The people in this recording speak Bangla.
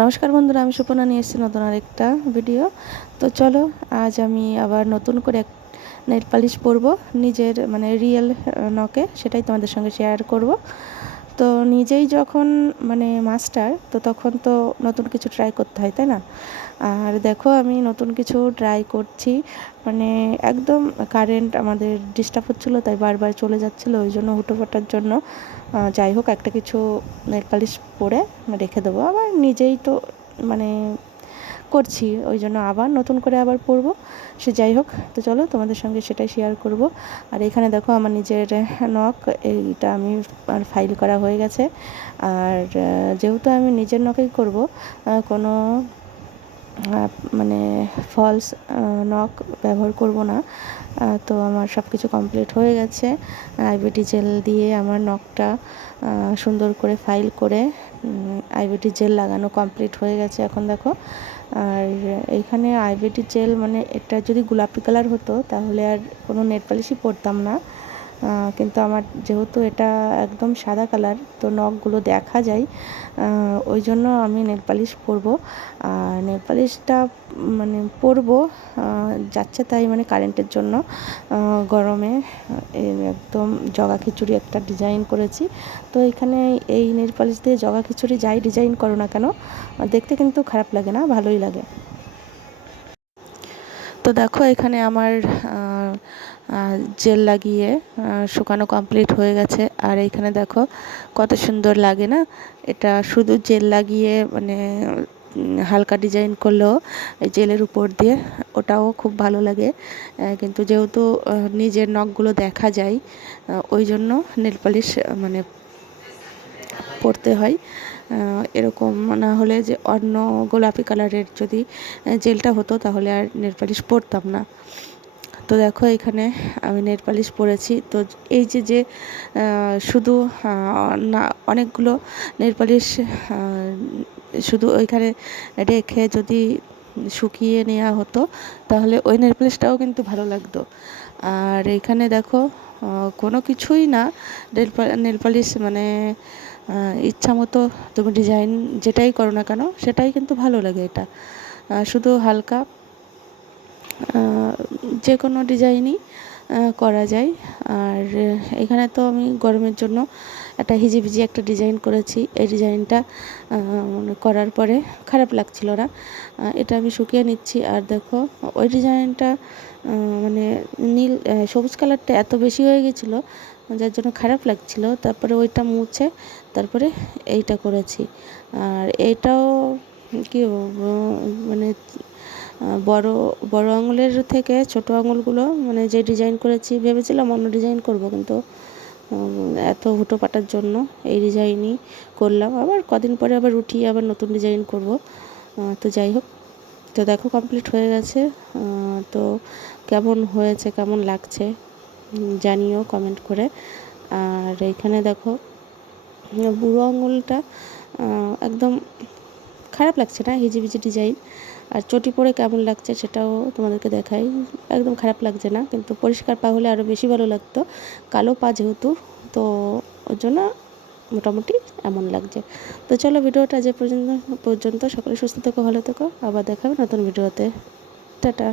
নমস্কার বন্ধুরা, আমি সুপর্ণা নিয়ে এসেছি নতুন আরেকটা ভিডিও। তো চলো, আজ আমি আবার নতুন করে এক নেল পালিশ পরবো নিজের রিয়েল নখে, সেটাই তোমাদের সঙ্গে শেয়ার করব। তো নিজেই যখন মাস্টার, তো তখন তো নতুন কিছু ট্রাই করতে হয়, তাই না? আর দেখো, আমি নতুন কিছু ট্রাই করছি। একদম কারেন্ট আমাদের ডিস্টার্ব হচ্ছিলো, তাই বারবার চলে যাচ্ছিলো, ওই জন্য হুটোপাটার জন্য যাই হোক একটা কিছু নেল পালিশ পরে রেখে দেবো। আবার নিজেই তো মানে করছি, ওই জন্য আবার নতুন করে আবার পরবো। সে যাই হোক, তো চলো তোমাদের সঙ্গে সেটাই শেয়ার করব। আর এখানে দেখো আমার নিজের নখ, এইটা আমি ফাইল করা হয়ে গেছে। আর যেহেতু আমি নিজের নখেই করব, কোনো ফলস নখ ব্যবহার করব না। তো আমার সব কিছু কমপ্লিট হয়ে গেছে। আইবিডি জেল দিয়ে আমার নখটা সুন্দর করে ফাইল করে আইবিডি জেল লাগানো কমপ্লিট হয়ে গেছে এখন দেখো। আর এইখানে আইবিডি জেল এটা যদি গোলাপি কালার হতো তাহলে আর কোনো নেল পালিশই পরতাম না, কিন্তু আমার যেহেতু এটা একদম সাদা কালার, তো নখগুলো দেখা যায়, ওই জন্য আমি নেল পালিশ পরবো। আর নেল পালিশটা পরবো যাচ্ছে তাই, কারেন্টের জন্য গরমে একদম জগা খিচুড়ি একটা ডিজাইন করেছি। তো এখানে এই নেল পালিশ দিয়ে জগা খিচুড়ি যাই ডিজাইন করো না কেন, দেখতে কিন্তু খারাপ লাগে না, ভালোই লাগে। তো দেখো, এখানে আমার জেল লাগিয়ে শুকানো কমপ্লিট হয়ে গেছে। আর এইখানে দেখো কত সুন্দর লাগে না, এটা শুধু জেল লাগিয়ে হালকা ডিজাইন করলেও এই জেলের উপর দিয়ে ওটাও খুব ভালো লাগে। কিন্তু যেহেতু নিজের নখগুলো দেখা যায়, ওই জন্য নেল পালিশ পরতে হয়। এরকম না হলে যে অন্য গোলাপি কালারের যদি জেলটা হতো তাহলে আর নেল পালিশ পরতাম না। তো দেখো, এখানে আমি নেল পালিশ পরেছি। তো এই যে শুধু না, অনেকগুলো নেল পালিশ শুধু ওইখানে রেখে যদি শুকিয়ে নেওয়া হতো তাহলে ওই নেল পালিশটাও কিন্তু ভালো লাগতো। আর এখানে দেখো, কোনো কিছুই না, নেল পালিশ ইচ্ছা মতো তুমি ডিজাইন যেটাই করো না কেন সেটাই কিন্তু ভালো লাগে। এটা শুধু হালকা যে কোনো ডিজাইনই করা যায়। আর এখানে তো আমি গরমের জন্য একটা হিজিবিজি একটা ডিজাইন করেছি। এই ডিজাইনটা করার পরে খারাপ লাগছিল না, এটা আমি শুকিয়ে নিচ্ছি। আর দেখো, ওই ডিজাইনটা নীল সবুজ কালারটা এত বেশি হয়ে গেছিলো যার জন্য খারাপ লাগছিল। তারপরে ওইটা মুছে তারপরে এইটা করেছি। আর এইটাও কি বড় বড় আঙুলের থেকে ছোট আঙুলগুলো যে ডিজাইন করেছি, ভেবেছিলাম অন্য ডিজাইন করব, কিন্তু এত হুটোপাটার জন্য এই ডিজাইনই করলাম। আবার কদিন পরে আবার উঠিয়ে আবার নতুন ডিজাইন করব। তো যাই হোক, তো দেখো কমপ্লিট হয়ে গেছে। তো কেমন হয়েছে, কেমন লাগছে জানিও কমেন্ট করে। আর এইখানে দেখো, বুড়ো আঙুলটা একদম খারাপ লাগছে না, হিজিবিজি ডিজাইন। আর চটি পরে কেমন লাগছে সেটাও তোমাদেরকে দেখাই, একদম খারাপ লাগছে না, কিন্তু পরিষ্কার পা হলে আরও বেশি ভালো লাগতো, কালো পা যেহেতু, তো ওর জন্য মোটামুটি এমন লাগছে। তো চলো, ভিডিওটা আজ পর্যন্ত সকলে সুস্থ থেকো, ভালো থেকো, আবার দেখাবে নতুন ভিডিওতে। টাটা।